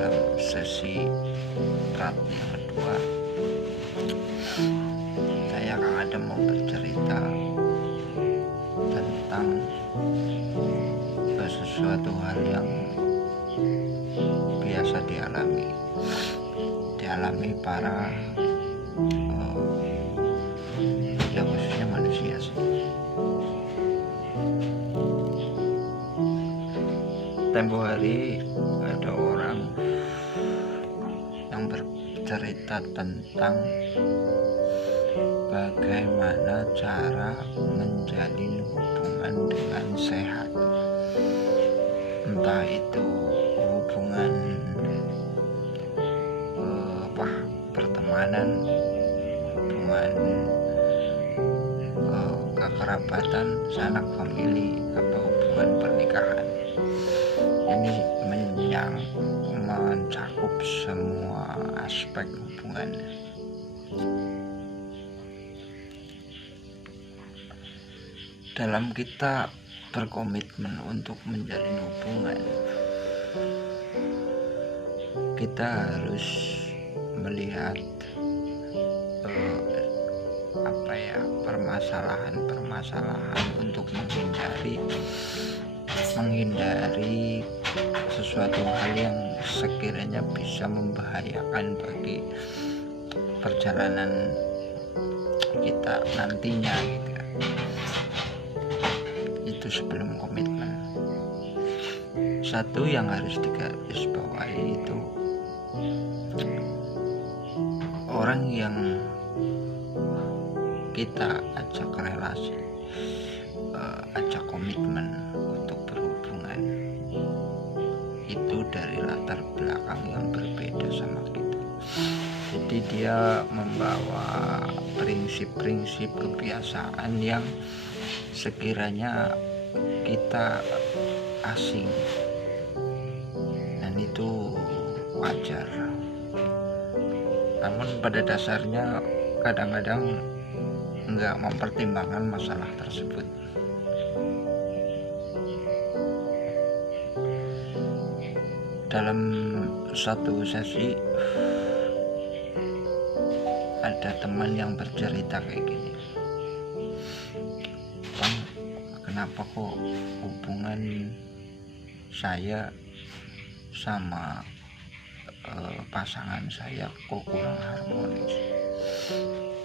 dalam sesi rat yang kedua, saya akan ada mau bercerita tentang sesuatu hal yang biasa dialami para ya khususnya manusia sih. Tempo hari ada orang yang bercerita tentang bagaimana cara menjalin hubungan dengan sehat, entah itu hubungan pertemanan, hubungan kekerabatan, sanak famili, atau hubungan pernikahan. Ini mencakup semua aspek hubungan. Dalam kita berkomitmen untuk menjalin hubungan, kita harus melihat permasalahan untuk menghindari sesuatu hal yang sekiranya bisa membahayakan bagi perjalanan kita nantinya gitu ya. Itu sebelum komitmen. Satu yang harus digarisbawahi itu orang yang kita ajak relasi, ajak komitmen untuk berhubungan, itu dari latar belakang yang berbeda sama kita. Jadi dia membawa prinsip-prinsip kebiasaan yang sekiranya kita asing, dan itu wajar. Namun pada dasarnya kadang-kadang enggak mempertimbangkan masalah tersebut. Dalam satu sesi ada teman yang bercerita kayak gini, "Bang, kenapa kok hubungan saya sama pasangan saya kok kurang harmonis?"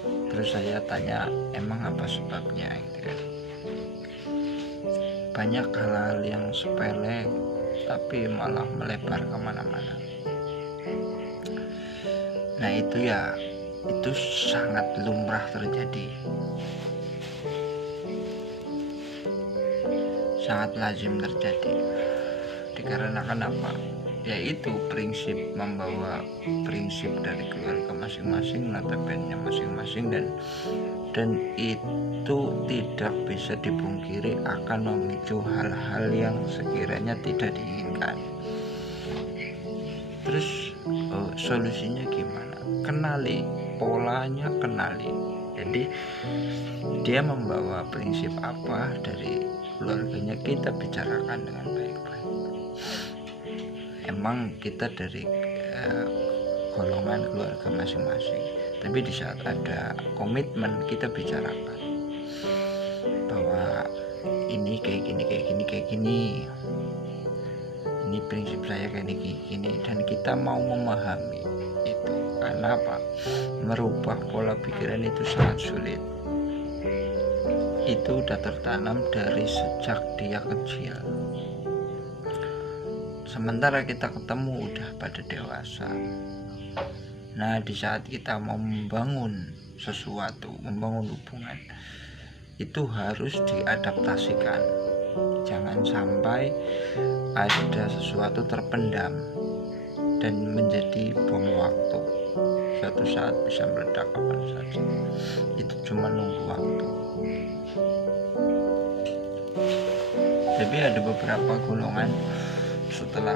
Terus saya tanya, emang apa sebabnya gitu ya. Banyak hal-hal yang sepele tapi malah melebar kemana-mana. Nah itu sangat lumrah terjadi, sangat lazim terjadi. Dikarenakan apa? Yaitu prinsip, membawa prinsip dari keluarga masing-masing, notabene masing-masing, dan itu tidak bisa dipungkiri akan memicu hal-hal yang sekiranya tidak diinginkan. Terus solusinya gimana? Kenali polanya, kenali. Jadi dia membawa prinsip apa dari keluarganya, kita bicarakan dengan baik-baik. Emang kita dari golongan keluarga masing-masing, tapi di saat ada komitmen kita bicarakan bahwa ini kayak gini, ini prinsip saya kayak gini, dan kita mau memahami itu. Karena apa? Merubah pola pikiran itu sangat sulit. Itu udah tertanam dari sejak dia kecil. Sementara kita ketemu udah pada dewasa. Nah, di saat kita mau membangun sesuatu, membangun hubungan, itu harus diadaptasikan. Jangan sampai ada sesuatu terpendam dan menjadi bom waktu. Suatu saat bisa meledak kapan saja. Itu cuma nunggu waktu. Tapi ada beberapa golongan setelah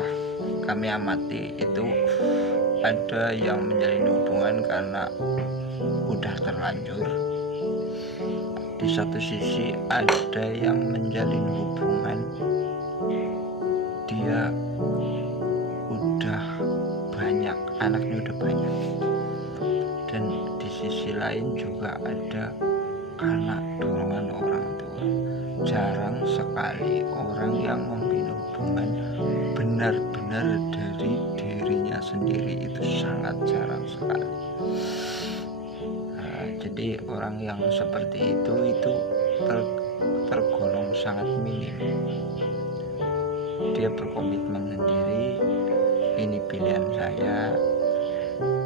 kami amati itu, ada yang menjalin hubungan karena udah terlanjur. Di satu sisi ada yang menjalin hubungan dia udah anaknya udah banyak. Dan di sisi lain juga ada karena dorongan orang tua. Jarang sekali orang yang membina hubungan benar-benar dari dirinya sendiri, itu sangat jarang sekali. Jadi orang yang seperti itu tergolong sangat minim. Dia berkomitmen sendiri, ini pilihan saya,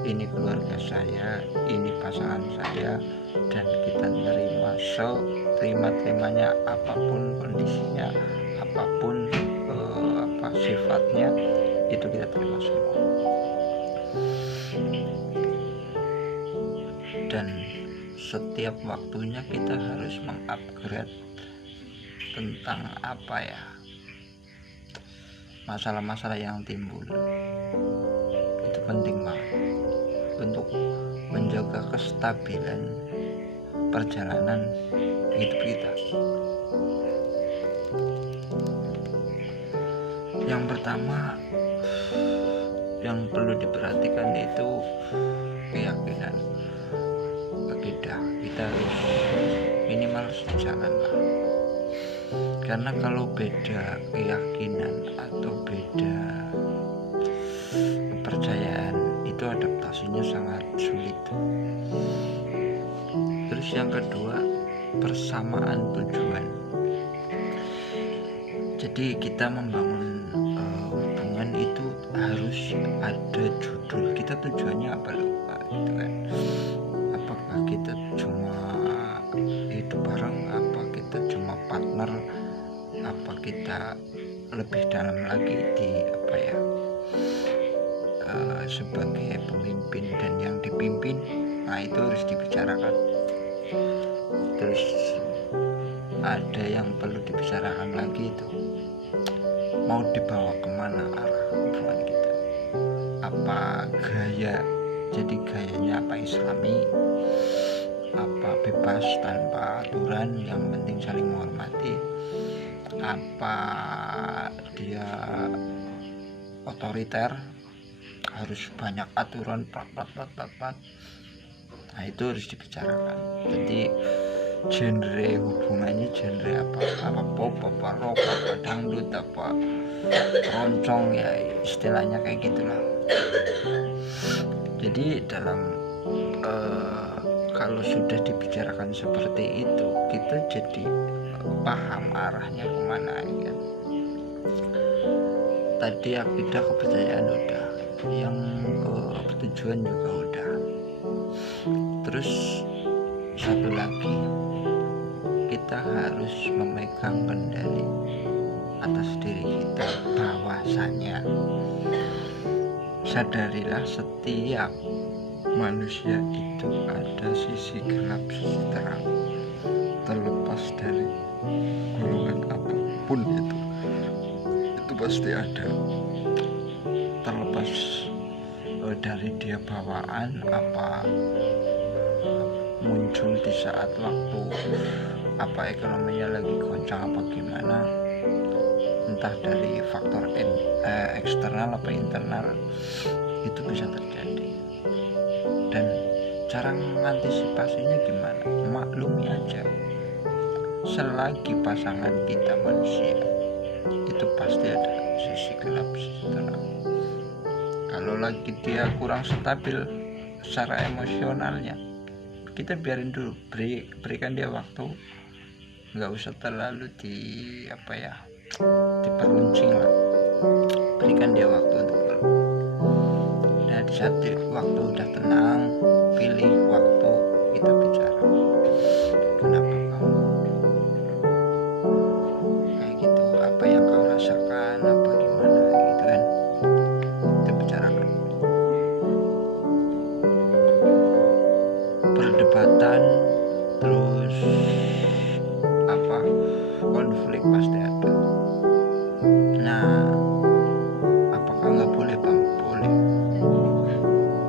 ini keluarga saya, ini pasangan saya, dan kita terima-terimanya apapun kondisinya, apapun sifatnya, itu kita terima semua. Dan setiap waktunya kita harus mengupgrade tentang masalah-masalah yang timbul. Itu penting banget untuk menjaga kestabilan perjalanan hidup kita. Yang pertama yang perlu diperhatikan itu keyakinan, akidah. Kita harus minimal sejalan lah. Karena kalau beda keyakinan atau beda kepercayaan, itu adaptasinya sangat sulit. Terus yang kedua, persamaan tujuan. Jadi kita membangun hubungan itu harus ada judul. Kita tujuannya apa lupa gitu kan. Apakah kita cuma hidup bareng, apa kita cuma partner, apa kita lebih dalam lagi di sebagai pemimpin dan yang dipimpin. Nah, itu harus dibicarakan. Terus ada yang perlu dibicarakan lagi, itu mau dibawa kemana arah hubungan kita. Apa gaya, jadi gayanya apa Islami, apa bebas tanpa aturan, yang penting saling menghormati, apa dia otoriter, harus banyak aturan, nah itu harus dibicarakan. Jadi genre hubungannya genre apa pop, apa rock, apa dangdut, apa roncong, ya istilahnya kayak gitulah. Jadi dalam kalau sudah dibicarakan seperti itu, kita jadi paham arahnya kemana ya. Tadi akidah, kepercayaan udah, yang tujuan juga udah. Terus satu lagi, kita harus memegang kendali atas diri kita, bahwasanya sadarilah setiap manusia itu ada sisi gelap, sisi terang, terlepas dari golongan apapun itu pasti ada. Terlepas dari dia bawaan apa muncul di saat waktu apa ekonominya lagi goncang apa gimana, entah dari faktor eksternal apa internal, itu bisa terjadi. Dan cara mengantisipasinya gimana? Maklumi aja, selagi pasangan kita manusia, itu pasti ada sisi gelap, sisi terang. Kalau lagi dia kurang stabil secara emosionalnya, kita biarin dulu, berikan dia waktu, nggak usah terlalu diperuncing lah, berikan dia waktu untuk berubah. Nah, di saat waktu udah tenang, pilih waktu kita bicara. Kenapa kamu kayak gitu, apa yang kau rasakan, apa gimana gitu kan, kita bicarakan. Perdebatan terus konflik pasti ada. Nah, apakah nggak boleh bang? Boleh.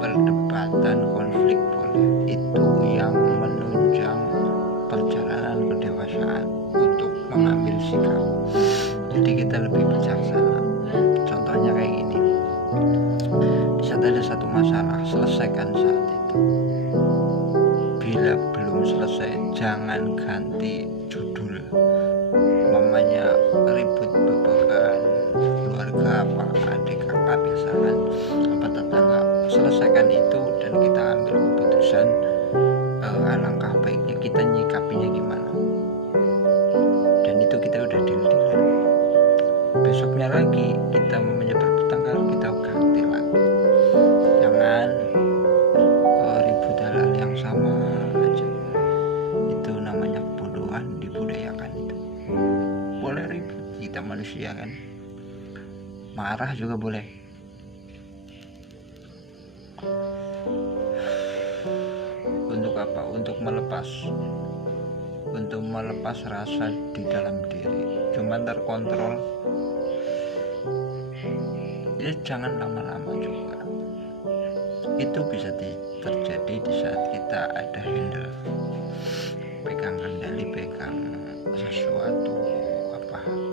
Perdebatan, konflik boleh. Itu yang menunjang saat ada satu masalah, selesaikan saat itu. Bila belum selesai, jangan ganti judul. Umpamanya ribut babakan keluarga, apa adik kakak biasakan, apa tetangga, selesaikan itu dan kita ambil keputusan. Alangkah baiknya kita nyikapinya gimana, dan itu kita udah deal-dealan. Besoknya lagi kita mempunyai bertengkar, kita ganti lagi. Jangan ribut hal yang sama aja. Itu namanya kebodohan, dibudayakan itu. Boleh ribut, kita manusia kan. Marah juga boleh. Untuk apa? Untuk melepas rasa di dalam diri. Cuman terkontrol. Ya jangan lama-lama juga. Itu bisa terjadi di saat kita ada handle, pegang kendali, pegang sesuatu,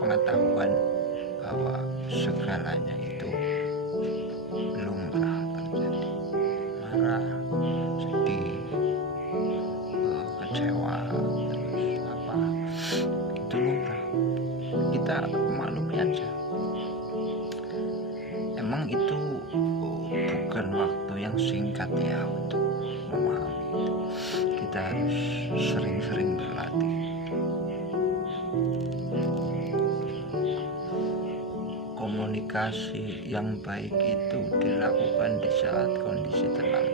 pengetahuan bahwa segalanya itu lumrah terjadi. Marah, sedih, kecewa, itu lumrah. Kita maklumi aja. Emang itu bukan waktu yang singkat ya untuk memahami itu. Kita harus sering-sering berlatih. Komunikasi yang baik itu dilakukan di saat kondisi tenang.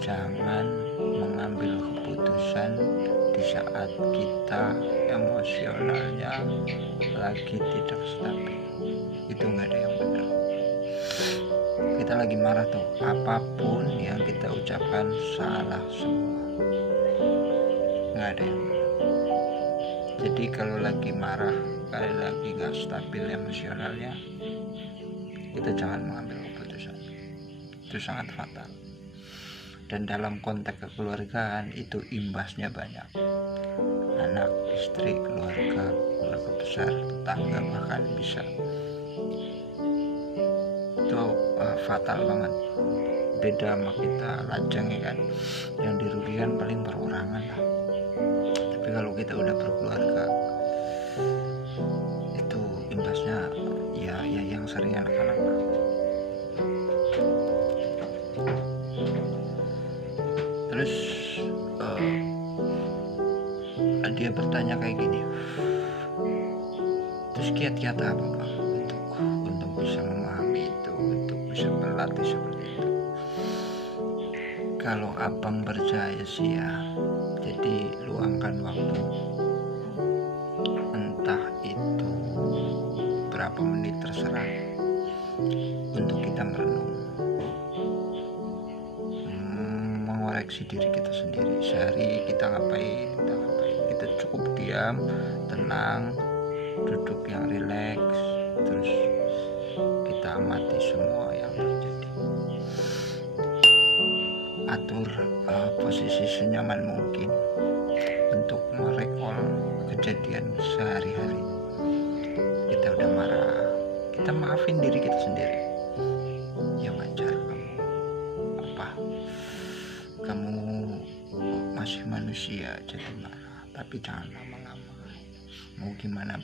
Jangan mengambil keputusan di saat kita emosionalnya lagi tidak stabil. Itu nggak ada yang benar. Kita lagi marah tuh, apapun yang kita ucapkan salah semua, nggak ada yang benar. Jadi kalau lagi marah, kalau lagi nggak stabil emosionalnya, kita jangan mengambil keputusan. Itu sangat fatal. Dan dalam konteks kekeluargaan itu imbasnya banyak. Anak, istri, keluarga besar, tetangga bahkan bisa. Itu fatal banget. Beda sama kita lajang ya kan, yang dirugikan paling perorangan lah. Tapi kalau kita udah berkeluarga, itu imbasnya ya yang sering anak-anak. Terus dia bertanya kayak gini, terus kiat-kiat apa Bang untuk bisa memahami itu, untuk bisa berlatih seperti itu? Kalau abang percaya sih ya, jadi luangkan waktu, entah itu berapa menit terserah, untuk kita merenung, mengoreksi diri kita sendiri. Sehari kita ngapain, kita cukup diam, tenang, duduk yang rileks, terus kita amati semua yang terjadi. Atur posisi senyaman mungkin untuk merekol kejadian sehari-hari. Kita udah marah, kita maafin diri kita sendiri. Ya wajar, kamu masih manusia jadi marah, tapi jangan lama-lama. Mau gimana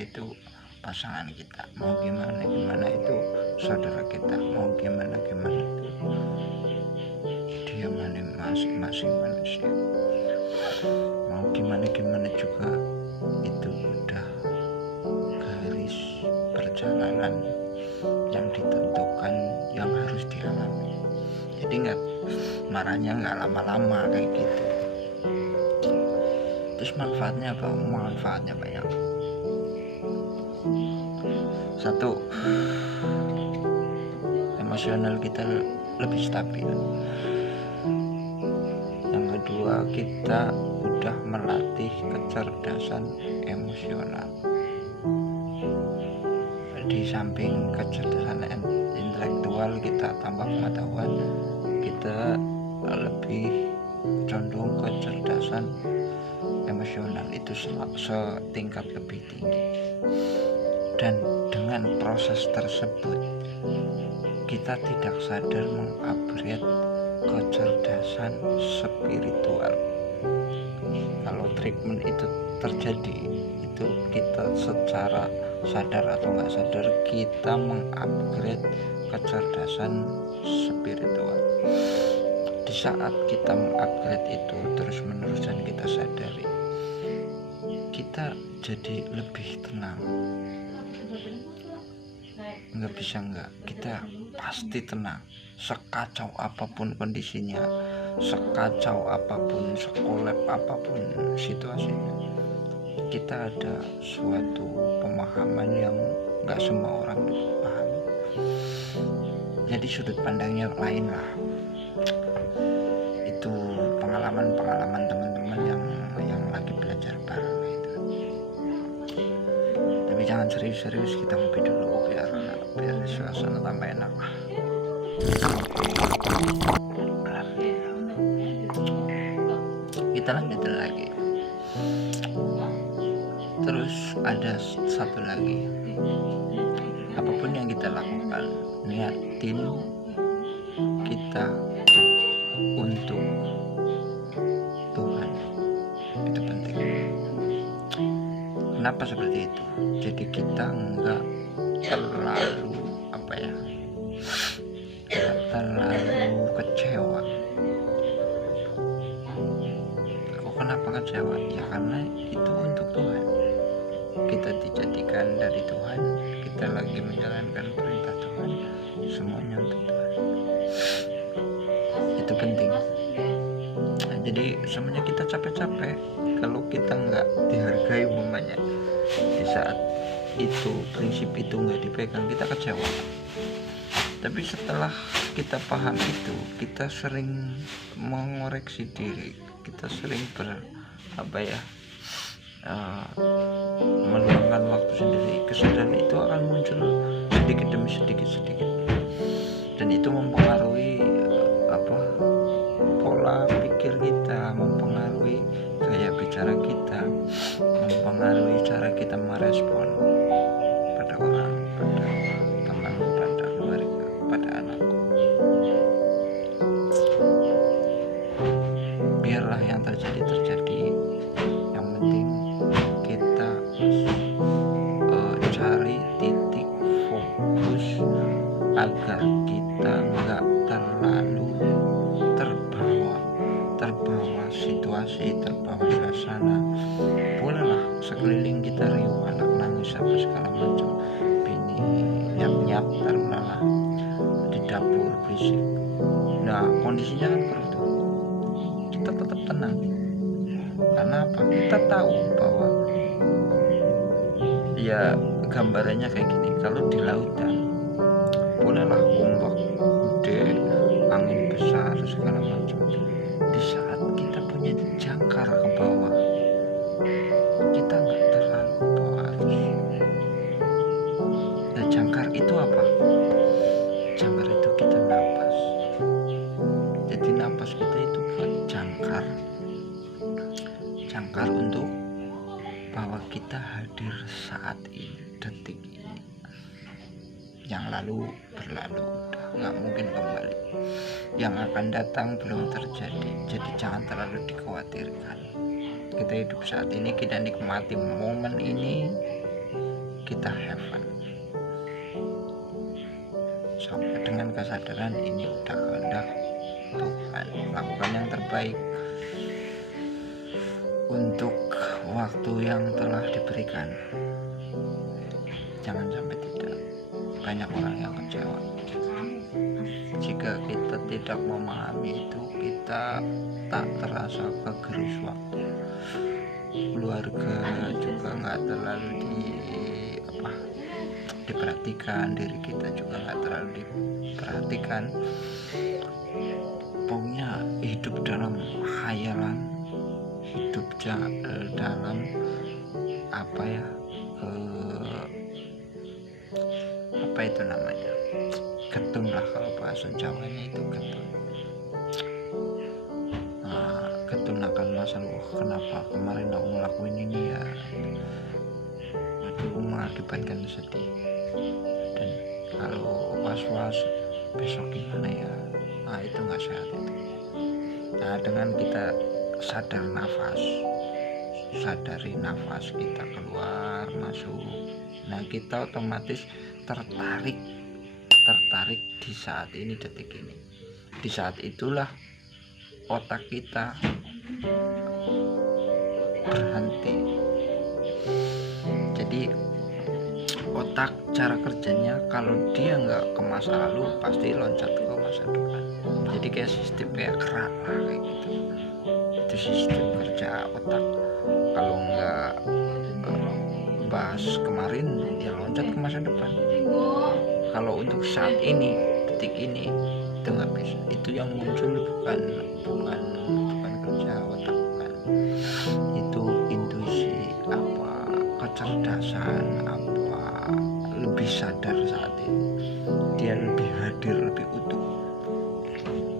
itu pasangan kita, mau gimana itu saudara kita, mau gimana itu dia masing-masing manusia. Mau gimana juga itu udah garis perjalanan yang ditentukan, yang harus dialami. Jadi marahnya nggak lama-lama kayak gitu. Terus manfaatnya apa? Manfaatnya banyak. Satu, emosional kita lebih stabil. Yang kedua, kita udah melatih kecerdasan emosional. Di samping kecerdasan intelektual, kita tambah pengetahuan, kita lebih condong kecerdasan emosional itu setingkat lebih tinggi. Dan dengan proses tersebut kita tidak sadar mengupgrade kecerdasan spiritual. Kalau treatment itu terjadi, itu kita secara sadar atau nggak sadar kita mengupgrade kecerdasan spiritual. Di saat kita mengupgrade itu terus menerus dan kita sadari, kita jadi lebih tenang. Nggak bisa nggak, kita pasti tenang. Sekacau apapun kondisinya, sekacau apapun, sekolep apapun situasinya, kita ada suatu pemahaman yang nggak semua orang pahami. Jadi sudut pandangnya lain lah. Itu pengalaman teman-teman yang lagi belajar bareng itu. Tapi jangan serius-serius, kita ngopi dulu biar suasana tambah enak. Kita lanjutin lagi. Terus ada satu lagi, apapun yang kita lakukan, niatin kita untuk Tuhan, itu penting. Kenapa seperti itu? Jadi kita enggak terlalu terlalu kecewa. Kok kenapa kecewa? Ya karena itu untuk Tuhan. Kita dijadikan dari Tuhan, kita lagi menjalankan perintah Tuhan, semuanya untuk Tuhan. Itu penting. Nah, jadi semuanya kita capek-capek kalau kita nggak dihargai umpamanya. Di saat itu prinsip itu nggak dipegang, kita kecewa. Tapi setelah kita paham itu, kita sering mengoreksi diri, kita sering meluangkan waktu sendiri. Kesadaran itu akan muncul sedikit demi sedikit, dan itu mempengaruhi pola pikir kita, mempengaruhi gaya bicara kita, mempengaruhi cara kita merespon pada orang, pada teman, pada keluarga, pada anak. Biarlah yang terjadi, yang penting kita cari titik fokus agar kita nggak terlalu terbawa situasi, terbawa suasana. Bolehlah sekeliling kita riuh, anak nangis apa segala macam, bini nyap taruhlah di dapur berisik. Nah kondisinya kan begitu, kita tetap tenang. Karena apa? Kita tahu bahwa ya gambarannya kayak gini. Kalau di lautan bolehlah ombak gede, angin besar segala macam, di saat kita punya jangkar ke bawah, kita nggak terlalu ke bawah arus. Nah jangkar itu apa? Jangkar itu kita napas. Jadi napas kita itu buat jangkar untuk bahwa kita hadir saat ini, detik ini. Yang lalu berlalu, udah nggak mungkin kembali. Yang akan datang belum terjadi, jadi jangan terlalu dikhawatirkan. Kita hidup saat ini, kita nikmati momen ini, kita have fun. So, dengan kesadaran ini udah kehendak Tuhan, lakukan yang terbaik untuk waktu yang telah diberikan. Jangan sampai tidak. Banyak orang yang kecewa. Jika kita tidak memahami itu, kita tak terasa kegerus waktu. Keluarga juga nggak terlalu diperhatikan, diri kita juga nggak terlalu diperhatikan. Pokoknya hidup dalam khayalan, hidup dalam apa itu namanya, getun lah, kalau bahasa Jawanya itu getun. Getun akan masalah, kenapa kemarin aku ngelakuin ini ya, itu mengakibatkan sedih. Dan kalau was-was besok gimana ya, nah itu nggak sehat itu. Nah dengan kita sadari nafas kita keluar masuk, nah kita otomatis tertarik di saat ini, detik ini. Di saat itulah otak kita berhenti. Jadi otak cara kerjanya kalau dia nggak ke masa lalu pasti loncat ke masa depan. Jadi kayak sistem kayak kerak lah kayak gitu. Itu sistem kerja otak. Kalau nggak bahas kemarin ya loncat ke masa depan. Kalau untuk saat ini, detik ini, itu nggak bisa. Itu yang muncul bukan kerja otak, bukan. Itu intuisi, kecerdasan, lebih sadar saat ini. Dia lebih hadir, lebih utuh.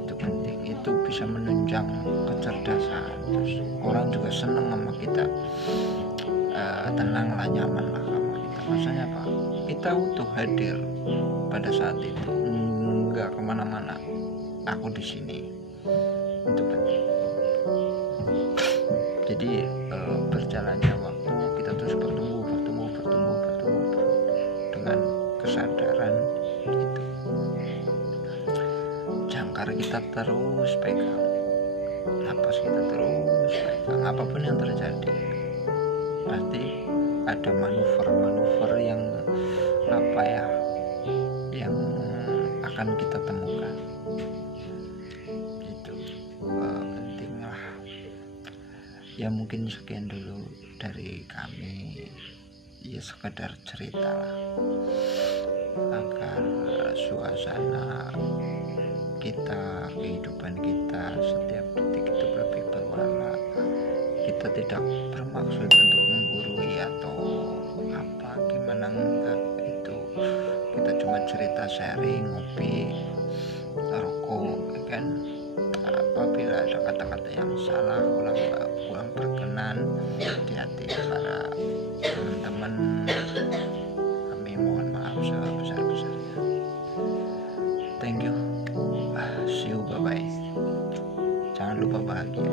Itu penting. Itu bisa menunjang kecerdasan. Terus orang juga senang sama kita. Tenang lah, nyaman lah sama kita. Maksudnya apa? Kita utuh, hadir pada saat itu, nggak kemana-mana. Aku di sini. Itu penting. Jadi berjalannya waktu kita terus bertumbuh dengan kesadaran itu. Jangkar kita terus pegang, napas kita terus pegang. Apapun yang terjadi pasti ada manuver yang yang akan kita temukan. Itu penting lah ya. Mungkin sekian dulu dari kami, ya sekedar cerita lah, agar suasana kita, kehidupan kita setiap detik itu lebih berwarna. Kita tidak bermaksud untuk menggurui atau gimana, enggak. Itu kita cuma cerita, sharing, ngopi, rokok, kan. Apabila ada kata-kata yang salah, kurang berkenan di hati para teman-teman, kami mohon maaf sebesar-besarnya. Thank you. See you, bye-bye. Jangan lupa bahagia.